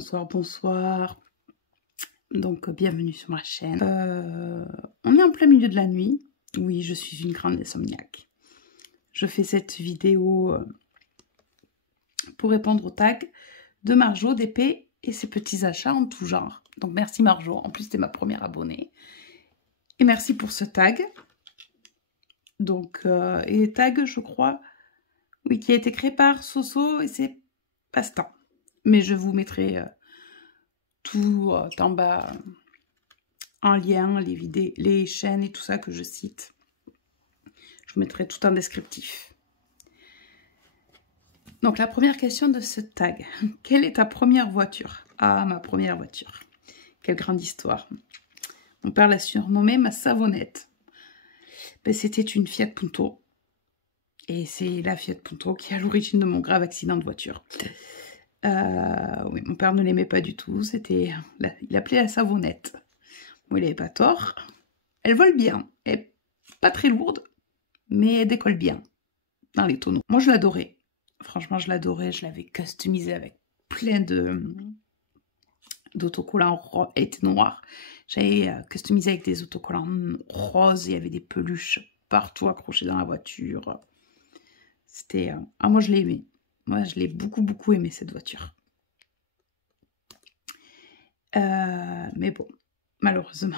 bonsoir, bonsoir. Donc, bienvenue sur ma chaîne. On est en plein milieu de la nuit. Oui, je suis une grande insomniaque. Je fais cette vidéo pour répondre aux tags de Marjo, d'épée et ses petits achats en tout genre. Donc, merci Marjo. En plus, t'es ma première abonnée. Et merci pour ce tag. Donc, et tag, je crois, oui, qui a été créé par Soso et c'est Passe-temps. Mais je vous mettrai tout en bas en lien, les vidéos, les chaînes et tout ça que je cite. Je vous mettrai tout en descriptif. Donc la première question de ce tag. Quelle est ta première voiture? Ah, ma première voiture. Quelle grande histoire. Mon père l'a surnommée ma savonnette. Ben, c'était une Fiat Punto. Et c'est la Fiat Punto qui est à l'origine de mon grave accident de voiture. Oui, mon père ne l'aimait pas du tout. C'était, il appelait la savonnette. Bon, il n'avait pas tort. Elle vole bien. Elle n'est pas très lourde, mais elle décolle bien dans les tonneaux. Moi, je l'adorais. Franchement, je l'adorais. Je l'avais customisée avec plein d'autocollants. Elle était noire. J'avais customisé avec des autocollants roses. Il y avait des peluches partout accrochées dans la voiture. C'était... Ah, moi, je l'ai aimé. Moi, je l'ai beaucoup, beaucoup aimé, cette voiture. Mais bon, malheureusement,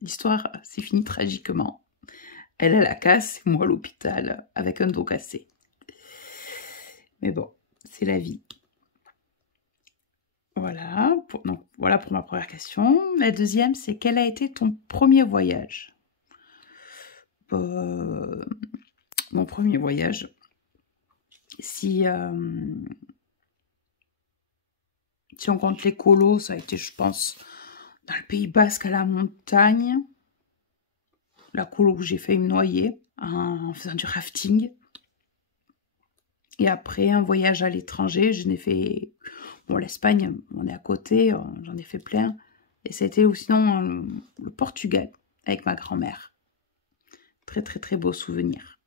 l'histoire s'est finie tragiquement. Elle a la casse et moi à l'hôpital avec un dos cassé. Mais bon, c'est la vie. Voilà voilà pour ma première question. La deuxième, c'est quel a été ton premier voyage? Mon premier voyage, si on compte les colos, ça a été, je pense, dans le Pays Basque à la montagne. La colo où j'ai failli me noyer en faisant du rafting. Et après, un voyage à l'étranger, je n'ai fait... Bon, l'Espagne, on est à côté, j'en ai fait plein. Et ça a été aussi le Portugal, avec ma grand-mère. Très, très, très beau souvenir.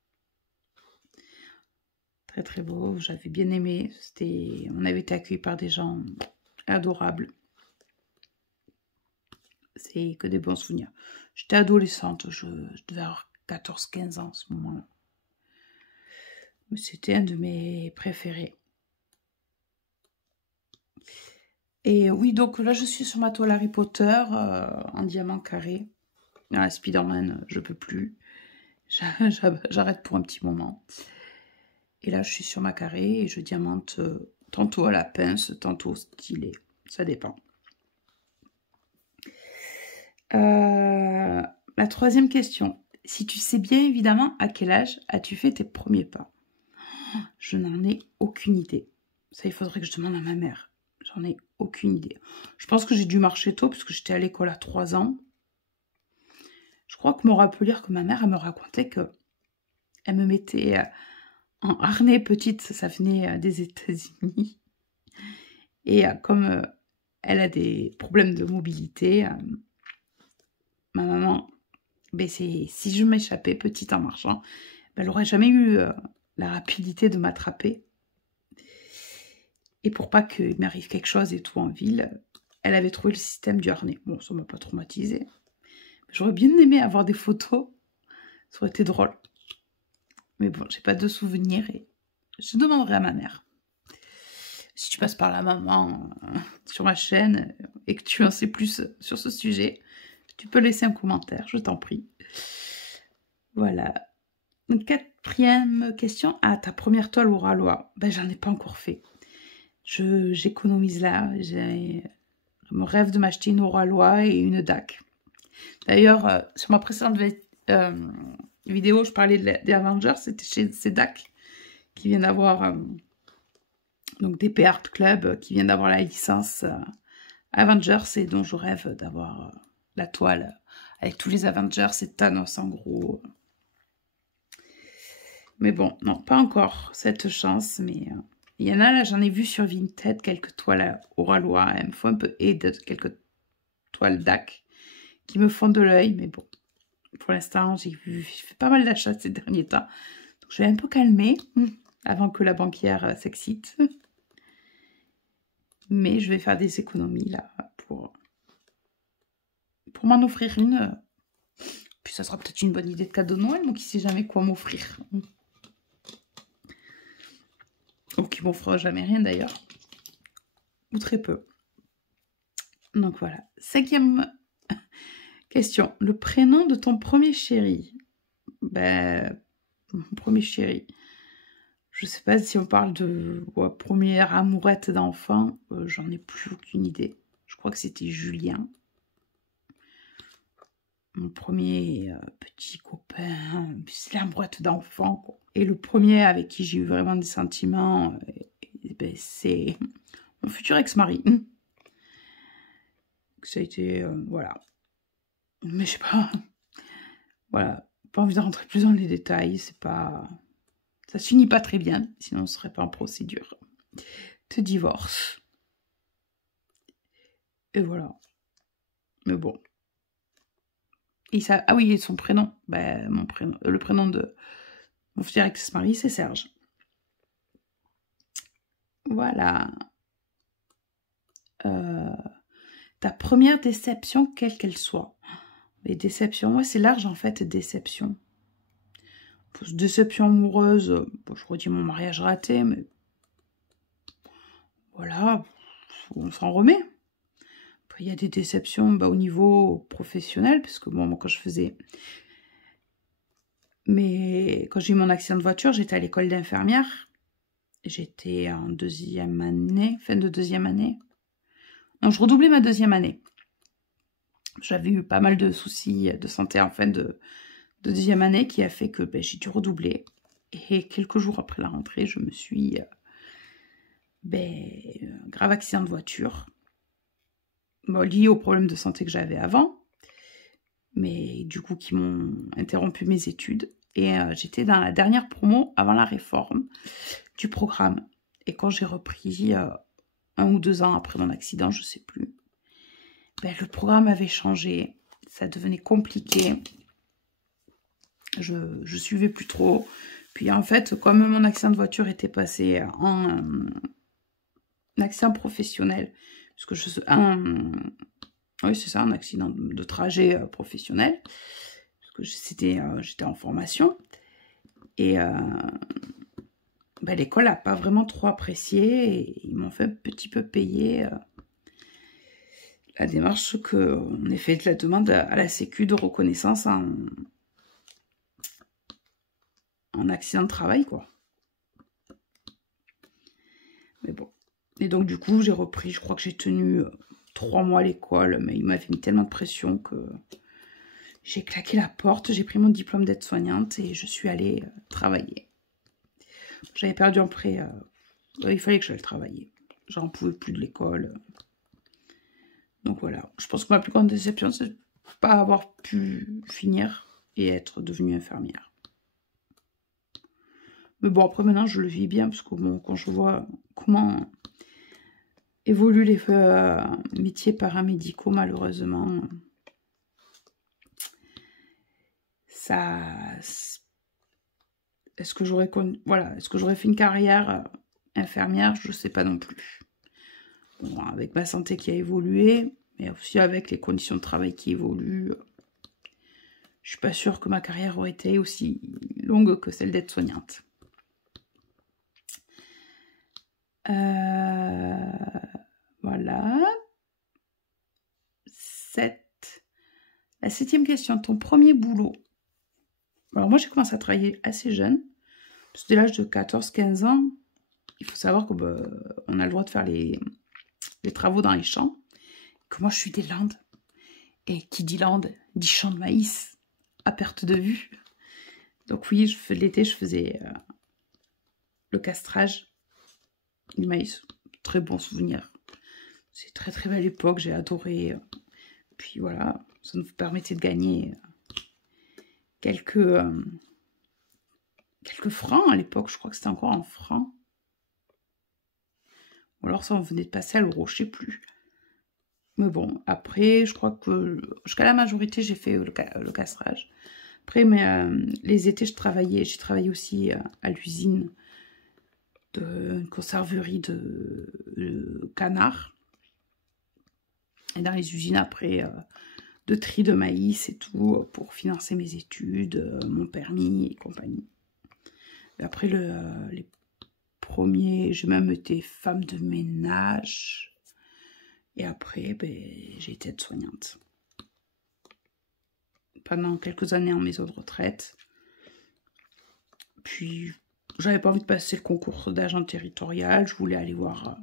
Très, très beau, j'avais bien aimé. On avait été accueillis par des gens adorables. C'est que des bons souvenirs. J'étais adolescente, je devais avoir 14-15 ans à ce moment-là. C'était un de mes préférés. Et oui, donc là, je suis sur ma toile Harry Potter en diamant carré. Ah, Spider-Man, je peux plus. J'arrête pour un petit moment. Et là, je suis sur ma carré et je diamante tantôt à la pince, tantôt au stylet. Ça dépend. La troisième question. Si tu sais bien évidemment à quel âge as-tu fait tes premiers pas? Je n'en ai aucune idée. Ça, il faudrait que je demande à ma mère. J'en ai aucune idée. Je pense que j'ai dû marcher tôt parce que j'étais à l'école à 3 ans. Je crois que me rappeler que ma mère, elle me racontait que elle me mettait en harnais petite. Ça venait des États-Unis. Et comme elle a des problèmes de mobilité, ma maman, ben si je m'échappais petite en marchant, ben elle n'aurait jamais eu la rapidité de m'attraper. Et pour pas qu'il m'arrive quelque chose et tout en ville, elle avait trouvé le système du harnais. Bon, ça m'a pas traumatisé. J'aurais bien aimé avoir des photos. Ça aurait été drôle. Mais bon, j'ai pas de souvenirs et je demanderai à ma mère. Si tu passes par là, maman, sur ma chaîne et que tu en sais plus sur ce sujet, tu peux laisser un commentaire, je t'en prie. Voilà. Une quatrième question. Ah, ta première toile au Ralois. Ben, j'en ai pas encore fait. J'économise là. J'ai mon rêve de m'acheter une Oralois et une DAC. D'ailleurs, sur ma précédente vidéo, je parlais des Avengers. C'était chez DAC qui vient d'avoir... donc DP Art Club qui vient d'avoir la licence Avengers et dont je rêve d'avoir la toile avec tous les Avengers et Thanos en gros. Mais bon, non, pas encore cette chance, mais il y en a là, j'en ai vu sur Vinted quelques toiles Oralois, il me faut un peu et quelques toiles DAC qui me font de l'œil, mais bon, pour l'instant, j'ai fait pas mal d'achats ces derniers temps, donc je vais un peu calmer avant que la banquière s'excite. Mais je vais faire des économies là pour m'en offrir une. Puis ça sera peut-être une bonne idée de cadeau de Noël, donc il sait jamais quoi m'offrir. Ou qui m'offrira jamais rien d'ailleurs. Ou très peu. Donc voilà. 5e question. Le prénom de ton premier chéri. Ben, mon premier chéri. Je sais pas si on parle de première amourette d'enfant. J'en ai plus aucune idée. Je crois que c'était Julien. Mon premier petit copain. C'est l'amourette d'enfant. Et le premier avec qui j'ai eu vraiment des sentiments, ben, c'est mon futur ex-mari. Ça a été... voilà. Mais je sais pas... Voilà. Pas envie de rentrer plus dans les détails. C'est pas... Ça se finit pas très bien. Sinon, on ne serait pas en procédure de divorce. Et voilà. Mais bon. Et ça... Ah oui, son prénom. Ben, mon prénom... le prénom de mon futur ex-mari, c'est Serge. Voilà. Ta première déception, quelle qu'elle soit. Les déceptions, moi, c'est large en fait, déception. Déception amoureuse, bon, je redis mon mariage raté, mais voilà, on s'en remet. Après, il y a des déceptions au niveau professionnel, parce que bon, moi, quand je faisais... Mais quand j'ai eu mon accident de voiture, j'étais à l'école d'infirmière. J'étais en 2e année, fin de 2e année. Non, je redoublais ma 2e année. J'avais eu pas mal de soucis de santé en fin de 2e année qui a fait que ben, j'ai dû redoubler. Et quelques jours après la rentrée, je me suis... grave accident de voiture. Bon, lié aux problèmes de santé que j'avais avant. Mais du coup, qui m'ont interrompu mes études. Et j'étais dans la dernière promo avant la réforme du programme. Et quand j'ai repris 1 ou 2 ans après mon accident, je sais plus, ben, le programme avait changé. Ça devenait compliqué. Je suivais plus trop. Puis en fait, comme mon accident de voiture était passé en accident professionnel, parce que oui, c'est ça, un accident de trajet professionnel, parce que j'étais en formation, et ben, l'école n'a pas vraiment trop apprécié, et ils m'ont fait un petit peu payer la démarche qu'on ait fait de la demande à la Sécu de reconnaissance en accident de travail, quoi. Mais bon. Et donc, du coup, j'ai repris, je crois que j'ai tenu 3 mois à l'école, mais il m'avait mis tellement de pression que j'ai claqué la porte, j'ai pris mon diplôme d'aide-soignante et je suis allée travailler. J'avais perdu un prêt, il fallait que j'aille travailler. J'en pouvais plus de l'école. Donc voilà, je pense que ma plus grande déception, c'est de pas avoir pu finir et être devenue infirmière. Mais bon, après maintenant, je le vis bien, parce que bon, quand je vois comment évoluent les métiers paramédicaux, malheureusement, ça... Est-ce que j'aurais fait une carrière infirmière? Je ne sais pas non plus. Bon, avec ma santé qui a évolué, mais aussi avec les conditions de travail qui évoluent, je suis pas sûre que ma carrière aurait été aussi longue que celle d'aide-soignante. Voilà. 7. La 7e question. Ton premier boulot. Alors moi, j'ai commencé à travailler assez jeune. Parce que dès l'âge de 14-15 ans, il faut savoir qu'on a le droit de faire les travaux dans les champs. Que moi, je suis des Landes. Et qui dit Landes, dit champ de maïs à perte de vue. Donc oui, l'été, je faisais le castrage du maïs. Très bon souvenir. C'est très très belle époque, j'ai adoré. Puis voilà, ça nous permettait de gagner quelques francs à l'époque. Je crois que c'était encore en francs. Ou alors ça, on venait de passer à l'euro, je sais plus. Mais bon, après, je crois que jusqu'à la majorité, j'ai fait le castrage. Après, les étés, j'ai travaillé aussi à l'usine d'une conserverie de canards. Et dans les usines après, de tri de maïs et tout, pour financer mes études, mon permis et compagnie. Et après, les premiers, j'ai même été femme de ménage. Et après, ben, j'ai été aide-soignante. Pendant quelques années en maison de retraite. Puis, j'avais pas envie de passer le concours d'agent territorial. Je voulais aller voir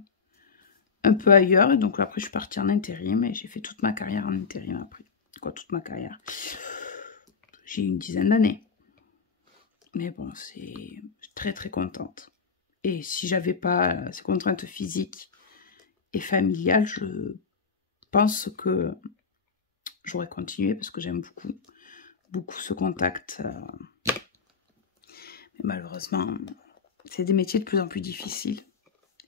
un peu ailleurs. Et donc après, je suis partie en intérim. Et j'ai fait toute ma carrière en intérim après. Quoi, toute ma carrière. J'ai eu une dizaine d'années. Mais bon, c'est très très contente. Et si j'avais pas ces contraintes physiques et familiales, je pense que j'aurais continué parce que j'aime beaucoup ce contact. Mais malheureusement, c'est des métiers de plus en plus difficiles.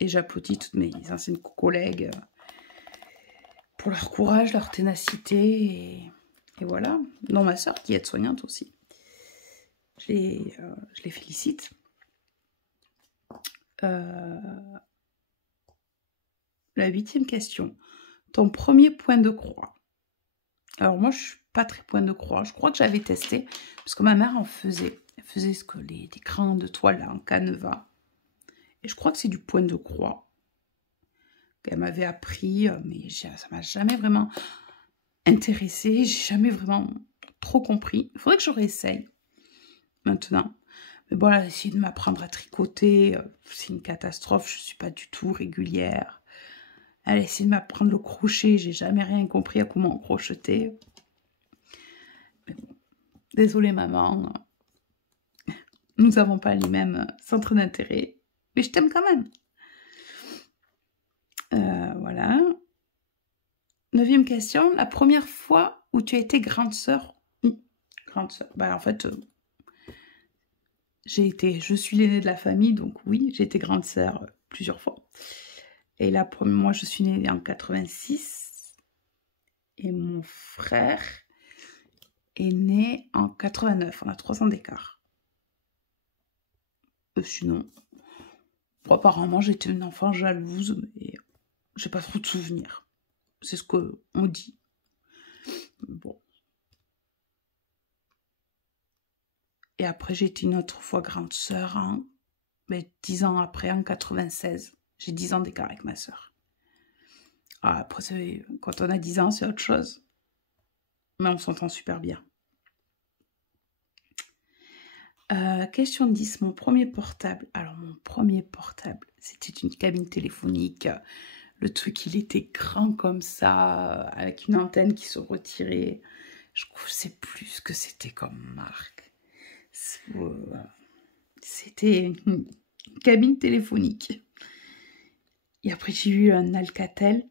Et j'applaudis toutes mes anciennes collègues pour leur courage, leur ténacité. Et voilà. Non, ma soeur qui est aide-soignante aussi. Je les félicite. La 8e question. Ton premier point de croix. Alors moi, je suis pas très point de croix. Je crois que j'avais testé, parce que ma mère en faisait. Elle faisait ce que des crans de toile en canevas. Et je crois que c'est du point de croix qu'elle m'avait appris, mais ça m'a jamais vraiment intéressée. J'ai jamais vraiment trop compris. Il faudrait que je réessaye maintenant. Mais bon, là, essayer de m'apprendre à tricoter, c'est une catastrophe. Je suis pas du tout régulière. Elle a essayé de m'apprendre le crochet. J'ai jamais rien compris à comment crocheter. Mais bon, désolée maman. Nous n'avons pas les mêmes centres d'intérêt. Mais je t'aime quand même. Voilà. 9e question. La première fois où tu as été grande sœur. Grande sœur. Bah, en fait, je suis l'aînée de la famille, donc oui, j'ai été grande sœur plusieurs fois. Et là, moi, je suis née en 86. Et mon frère est né en 89. On a 3 ans d'écart. Sinon, apparemment, j'étais une enfant jalouse, mais j'ai pas trop de souvenirs. C'est ce qu'on dit. Bon. Et après, j'ai été une autre fois grande sœur, mais 10 ans après, en 96. J'ai 10 ans d'écart avec ma sœur. Ah, après, quand on a 10 ans, c'est autre chose. Mais on s'entend super bien. Question 10, mon premier portable. Alors, mon premier portable, c'était une cabine téléphonique. Le truc, il était grand comme ça, avec une antenne qui se retirait. Je ne sais plus ce que c'était comme marque. C'était une cabine téléphonique. Et après, j'ai eu un Alcatel.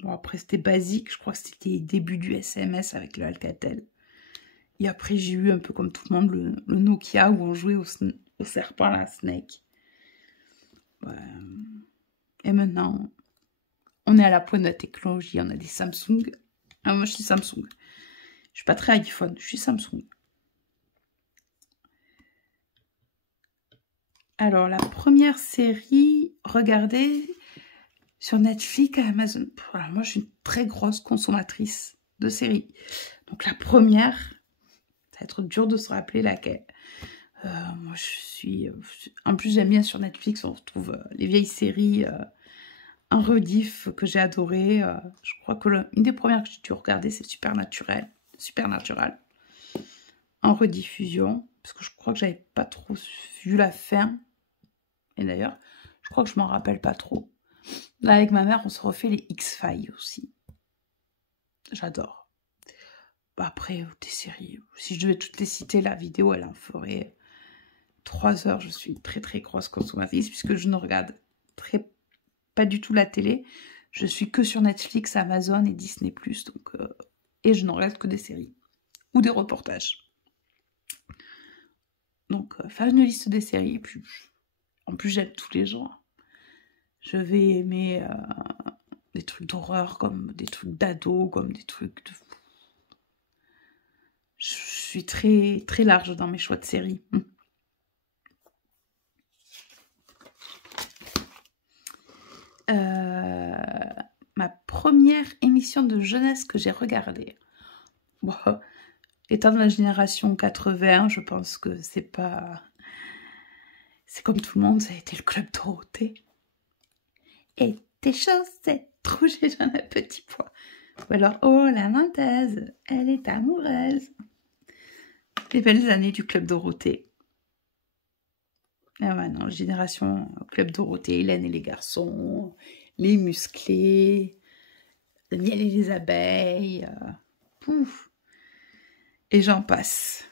Bon, après, c'était basique. Je crois que c'était les débuts du SMS avec le Alcatel. Et après, j'ai eu un peu comme tout le monde le Nokia où on jouait au serpent, la Snake. Ouais. Et maintenant, on est à la pointe de la technologie. On a des Samsung. Ah, moi, je suis Samsung. Je suis pas très iPhone. Je suis Samsung. Alors, la première série regardée sur Netflix à Amazon. Alors, moi, je suis une très grosse consommatrice de séries. Donc, la première, ça va être dur de se rappeler laquelle. Moi, je suis... En plus, j'aime bien sur Netflix, on retrouve les vieilles séries en rediff que j'ai adoré. Je crois que une des premières que j'ai dû regarder, c'est Supernatural. En rediffusion. Parce que je crois que j'avais pas trop vu la fin. Et d'ailleurs, je crois que je m'en rappelle pas trop. Là, avec ma mère, on se refait les X-Files aussi. J'adore. Après, des séries. Si je devais toutes les citer, la vidéo, elle en ferait 3 heures. Je suis une très très grosse consommatrice puisque je ne regarde pas du tout la télé. Je suis que sur Netflix, Amazon et Disney+. Donc, et je ne regarde que des séries ou des reportages. Donc, faire une liste des séries. Et puis, en plus, j'aime tous les genres. Je vais aimer des trucs d'horreur, comme des trucs d'ado, comme des trucs de... Je suis très, très large dans mes choix de séries. Ma première émission de jeunesse que j'ai regardée. Bon, étant de la génération 80, je pense que c'est pas... C'est comme tout le monde, ça a été le Club Dorothée. Et tes chaussettes rouges et j'en ai petit pois. Ou alors, oh la menteuse, elle est amoureuse. Les belles années du Club Dorothée. Ah ouais, non, génération Club Dorothée, Hélène et les garçons, les musclés, le miel et les abeilles, pouf, et j'en passe.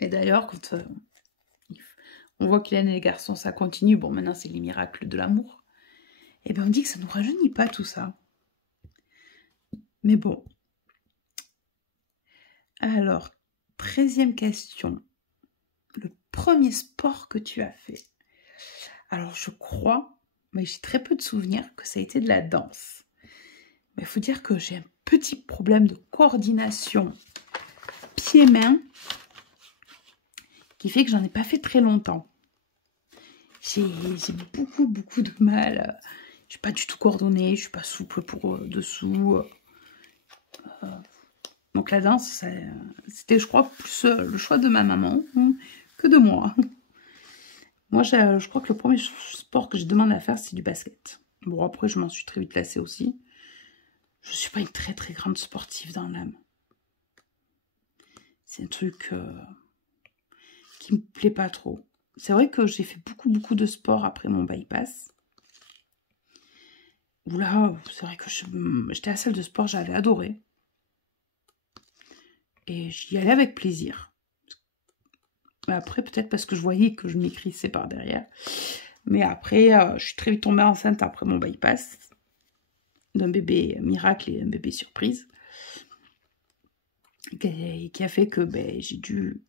Et d'ailleurs, quand on voit qu'Hélène et les garçons, ça continue, bon, maintenant c'est les miracles de l'amour, et bien on dit que ça ne nous rajeunit pas tout ça. Mais bon. Alors, 13e question. Le premier sport que tu as fait. Alors, je crois, mais j'ai très peu de souvenirs, que ça a été de la danse. Mais il faut dire que j'ai un petit problème de coordination pied-main qui fait que j'en ai pas fait très longtemps. J'ai beaucoup de mal. Je suis pas du tout coordonnée, je suis pas souple pour dessous. Donc la danse, c'était, je crois, plus le choix de ma maman que de moi. Moi, je crois que le premier sport que j'ai demandé à faire, c'est du basket. Bon, après, je m'en suis très vite lassée aussi. Je suis pas une très grande sportive dans l'âme. C'est un truc qui me plaît pas trop. C'est vrai que j'ai fait beaucoup de sport après mon bypass. Où là, c'est vrai que j'étais à la salle de sport, j'avais adoré. Et j'y allais avec plaisir. Mais après, peut-être parce que je voyais que je m'écrissais par derrière. Mais après, je suis très vite tombée enceinte après mon bypass. D'un bébé miracle et un bébé surprise. Qui a fait que j'ai dû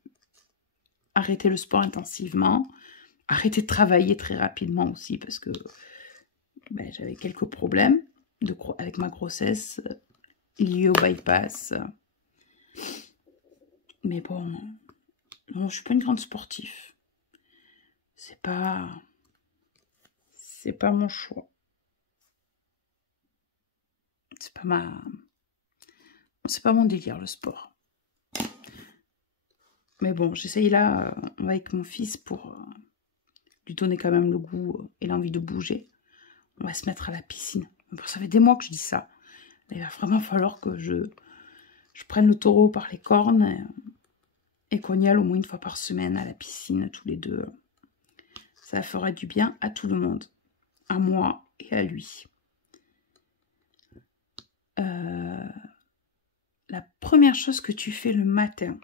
arrêter le sport intensivement. Arrêter de travailler très rapidement aussi parce que j'avais quelques problèmes avec ma grossesse liés au bypass. Mais bon, non, je suis pas une grande sportive. C'est pas mon choix. C'est pas mon délire le sport. Mais bon, j'essaye là avec mon fils pour lui donner quand même le goût et l'envie de bouger. On va se mettre à la piscine. Ça fait des mois que je dis ça. Il va vraiment falloir que je prenne le taureau par les cornes et qu'on y aille au moins une fois par semaine à la piscine, tous les deux. Ça fera du bien à tout le monde. À moi et à lui. La première chose que tu fais le matin.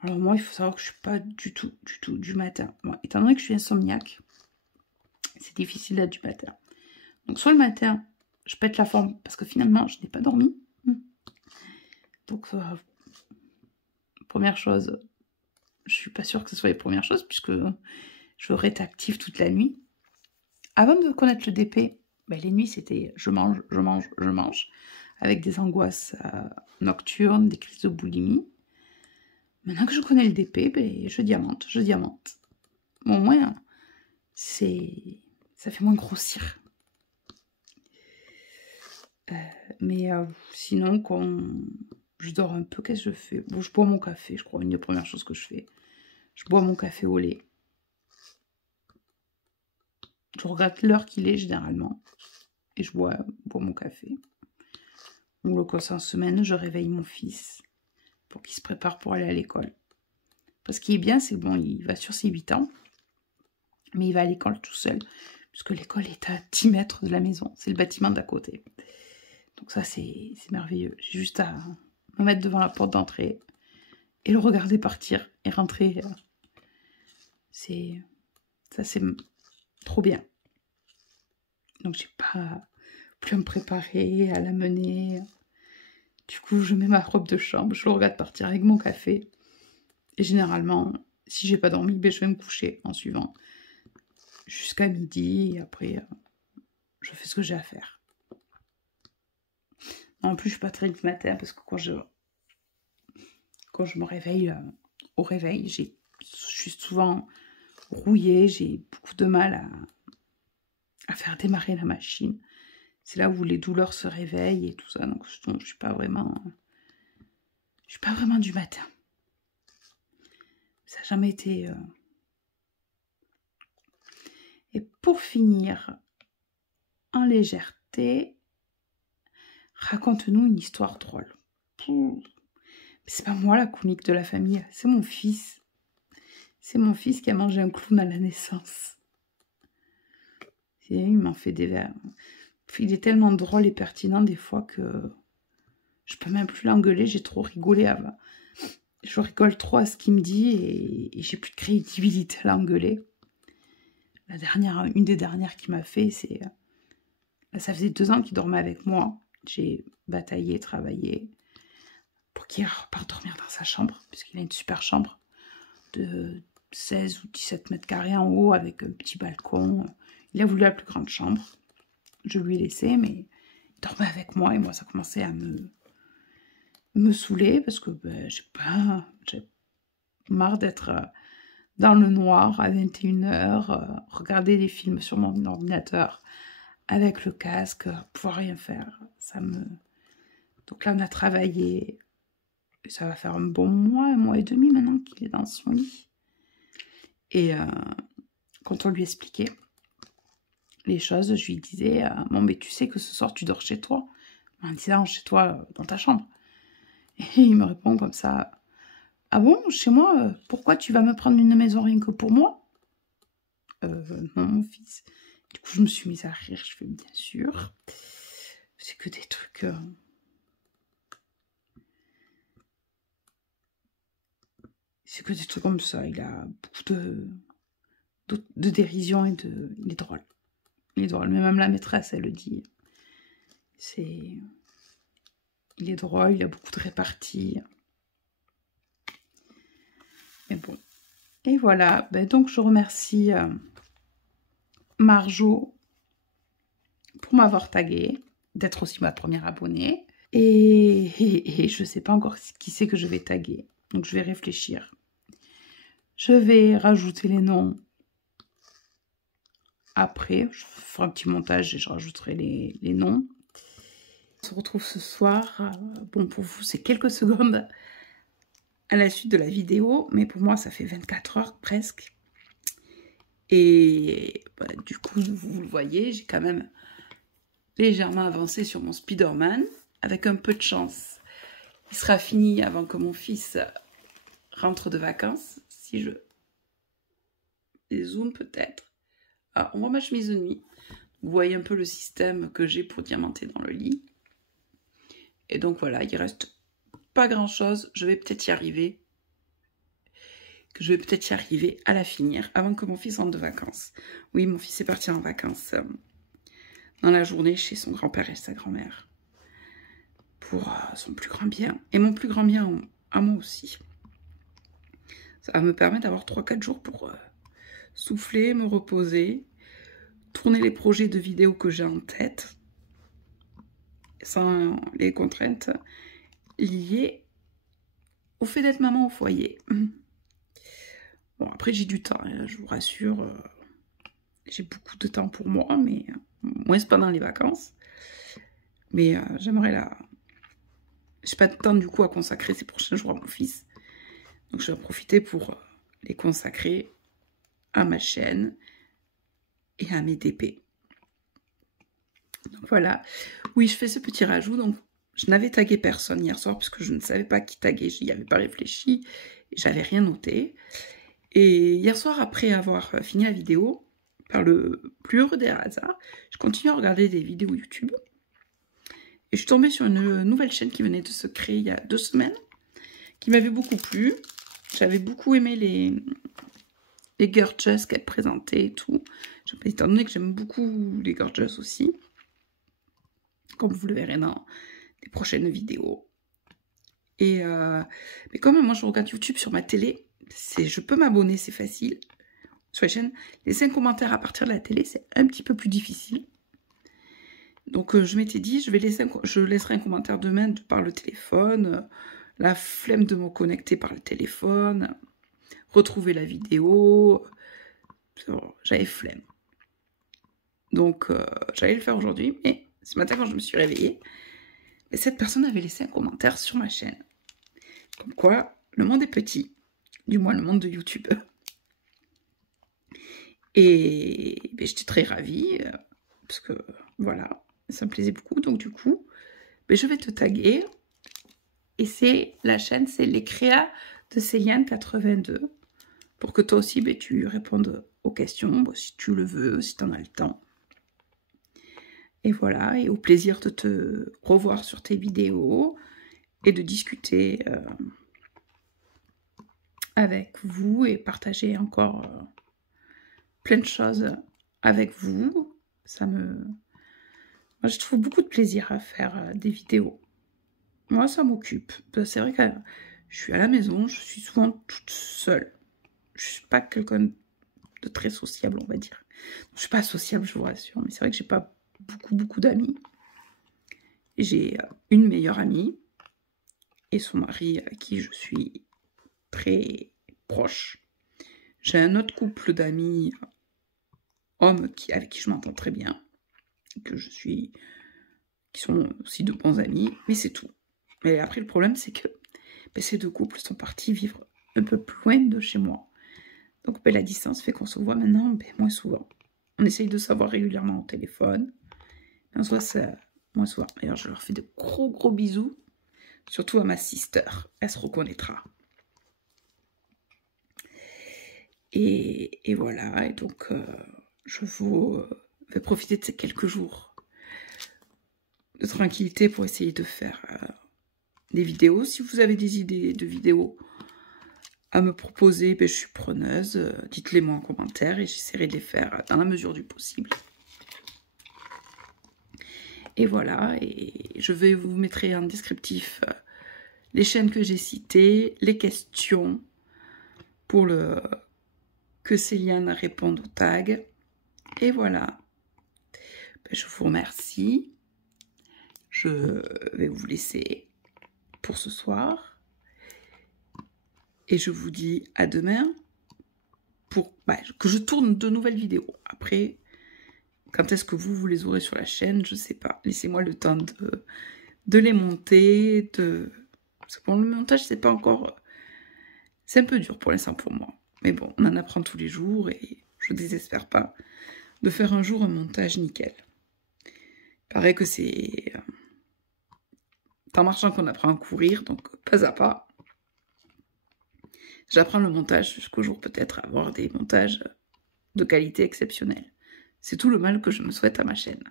Alors moi, il faut savoir que je ne suis pas du tout du matin. Bon, étant donné que je suis insomniaque, c'est difficile d'être du matin. Donc soit le matin, je pète la forme parce que finalement, je n'ai pas dormi. Donc, première chose, je ne suis pas sûre que ce soit les premières choses puisque je reste active toute la nuit. Avant de connaître le DP, les nuits, c'était je mange, avec des angoisses nocturnes, des crises de boulimie. Maintenant que je connais le DP, je diamante. Bon, au moins, ça fait moins grossir. Mais sinon, quand je dors un peu, qu'est-ce que je fais? Bon, je bois mon café, je crois, une des premières choses que je fais. Je bois mon café au lait. Je regarde l'heure qu'il est, généralement. Et je bois mon café. Ou le cas en semaine, je réveille mon fils pour qu'il se prépare pour aller à l'école. Parce qu'il est bien, c'est bon, il va sur ses 8 ans. Mais il va à l'école tout seul. Puisque l'école est à 10 mètres de la maison. C'est le bâtiment d'à côté. Donc ça, c'est merveilleux. J'ai juste à me mettre devant la porte d'entrée et le regarder partir et rentrer. C'est trop bien. Donc j'ai pas plus à me préparer, à l'amener. Du coup, je mets ma robe de chambre, je le regarde partir avec mon café. Et généralement, si j'ai pas dormi, je vais me coucher en suivant. Jusqu'à midi, et après, je fais ce que j'ai à faire. En plus, je suis pas très du matin, parce que quand je me réveille, au réveil, je suis souvent rouillée, j'ai beaucoup de mal à faire démarrer la machine. C'est là où les douleurs se réveillent et tout ça. Donc je suis pas vraiment du matin. Ça n'a jamais été... Et pour finir, en légèreté, raconte-nous une histoire drôle. C'est pas moi la comique de la famille, c'est mon fils. C'est mon fils qui a mangé un clown à la naissance. Et il m'en fait des vers. Il est tellement drôle et pertinent des fois que je peux même plus l'engueuler, j'ai trop rigolé avant. Je rigole trop à ce qu'il me dit et j'ai plus de crédibilité à l'engueuler. Une des dernières qu'il m'a fait, c'est... Ça faisait 2 ans qu'il dormait avec moi. J'ai bataillé, travaillé pour qu'il reparte dormir dans sa chambre, puisqu'il a une super chambre de 16 ou 17 mètres carrés en haut avec un petit balcon. Il a voulu la plus grande chambre. Je lui ai laissé, mais il dormait avec moi et moi, ça commençait à me saouler parce que j'ai marre d'être dans le noir à 21h, regarder des films sur mon ordinateur avec le casque, pouvoir rien faire. Donc là, on a travaillé. Et ça va faire un bon mois, 1 mois et demi maintenant qu'il est dans son lit. Et quand on lui expliquait les choses, je lui disais bon, mais tu sais que ce soir tu dors chez toi, en disant chez toi dans ta chambre. Et il me répond comme ça, ah bon, chez moi, pourquoi tu vas me prendre une maison rien que pour moi? Non, mon fils. Du coup, je me suis mise à rire. Je fais bien sûr. C'est que des trucs. C'est que des trucs comme ça. Il a beaucoup de dérision et il est drôle. Il est drôle. Mais même la maîtresse, elle le dit. Il est drôle. Il a beaucoup de réparties. Mais bon. Et voilà. Ben, donc, je remercie Marjo pour m'avoir tagué, d'être aussi ma première abonnée. Et je ne sais pas encore qui c'est que je vais taguer. Donc, je vais réfléchir. Je vais rajouter les noms après. Je ferai un petit montage et je rajouterai les noms. On se retrouve ce soir. Bon, pour vous, c'est quelques secondes à la suite de la vidéo. Mais pour moi, ça fait 24 heures presque. Et bah, du coup, vous le voyez, j'ai quand même légèrement avancé sur mon Spider-Man. Avec un peu de chance, il sera fini avant que mon fils rentre de vacances. Si je dézoome peut-être. Ah, on voit ma chemise de nuit. Vous voyez un peu le système que j'ai pour diamanter dans le lit. Et donc voilà, il reste pas grand-chose. Je vais peut-être y arriver. Je vais peut-être y arriver à la finir avant que mon fils rentre de vacances. Oui, mon fils est parti en vacances dans la journée chez son grand-père et sa grand-mère. Pour son plus grand bien. Et mon plus grand bien à moi aussi. Ça va me permettre d'avoir 3-4 jours pour souffler, me reposer, tourner les projets de vidéos que j'ai en tête, sans les contraintes liées au fait d'être maman au foyer. Bon, après j'ai du temps, hein, je vous rassure, j'ai beaucoup de temps pour moi, mais moins pendant les vacances. Mais j'aimerais la... J'ai pas de temps du coup à consacrer ces prochains jours à mon fils. Donc je vais en profiter pour les consacrer à ma chaîne et à mes DP. Donc voilà. Oui, je fais ce petit rajout. Donc je n'avais tagué personne hier soir puisque je ne savais pas qui taguer. Je n'y avais pas réfléchi. J'avais rien noté. Et hier soir, après avoir fini la vidéo, par le plus heureux des hasards, je continue à regarder des vidéos YouTube. Et je suis tombée sur une nouvelle chaîne qui venait de se créer il y a 2 semaines, qui m'avait beaucoup plu. J'avais beaucoup aimé les Gorgeous qu'elle présentait et tout. Étant donné que j'aime beaucoup les Gorgeous aussi, comme vous le verrez dans les prochaines vidéos. Et mais comme moi je regarde YouTube sur ma télé, je peux m'abonner, c'est facile. Sur la chaîne, laisser un commentaire à partir de la télé, c'est un petit peu plus difficile. Donc je m'étais dit, je laisserai un commentaire demain par le téléphone, la flemme de me connecter par le téléphone, retrouver la vidéo, j'avais flemme. Donc, j'allais le faire aujourd'hui, mais ce matin, quand je me suis réveillée, cette personne avait laissé un commentaire sur ma chaîne. Comme quoi, le monde est petit. Du moins, le monde de YouTube. Et j'étais très ravie, parce que, voilà, ça me plaisait beaucoup. Donc, du coup, je vais te taguer. Et c'est la chaîne, c'est les créas de Céliane82. Pour que toi aussi, tu répondes aux questions, si tu le veux, si tu en as le temps. Et voilà, et au plaisir de te revoir sur tes vidéos et de discuter avec vous et partager encore plein de choses avec vous. Moi, je trouve beaucoup de plaisir à faire des vidéos. Moi, ça m'occupe. C'est vrai que je suis à la maison, je suis souvent toute seule. Je suis pas quelqu'un de très sociable, on va dire. Je suis pas sociable, je vous rassure, mais c'est vrai que j'ai pas beaucoup d'amis. J'ai une meilleure amie et son mari avec qui je suis très proche. J'ai un autre couple d'amis hommes avec qui je m'entends très bien, qui sont aussi de bons amis, mais c'est tout. Et après, le problème, c'est que ces deux couples sont partis vivre un peu plus loin de chez moi. Donc, la distance fait qu'on se voit maintenant moins souvent. On essaye de savoir régulièrement au téléphone, mais on se voit moins souvent. D'ailleurs, je leur fais de gros bisous, surtout à ma sister. Elle se reconnaîtra. Et voilà, et donc, je vais profiter de ces quelques jours de tranquillité pour essayer de faire des vidéos. Si vous avez des idées de vidéos à me proposer, je suis preneuse. Dites-les moi en commentaire et j'essaierai de les faire dans la mesure du possible. Et voilà, et je vais vous mettre en descriptif les chaînes que j'ai citées, les questions pour que Céliane réponde au tag. Et voilà. Je vous remercie. Je vais vous laisser pour ce soir. Et je vous dis à demain pour que je tourne de nouvelles vidéos. Après, quand est-ce que vous les aurez sur la chaîne, je ne sais pas. Laissez-moi le temps de les monter. Parce que pour le montage, c'est pas encore... C'est un peu dur pour l'instant pour moi. Mais bon, on en apprend tous les jours et je ne désespère pas de faire un jour un montage nickel. Il paraît que c'est en marchant qu'on apprend à courir, donc pas à pas. J'apprends le montage jusqu'au jour peut-être à avoir des montages de qualité exceptionnelle. C'est tout le mal que je me souhaite à ma chaîne.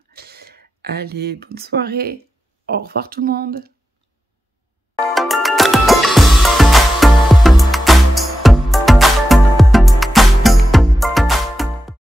Allez, bonne soirée. Au revoir tout le monde.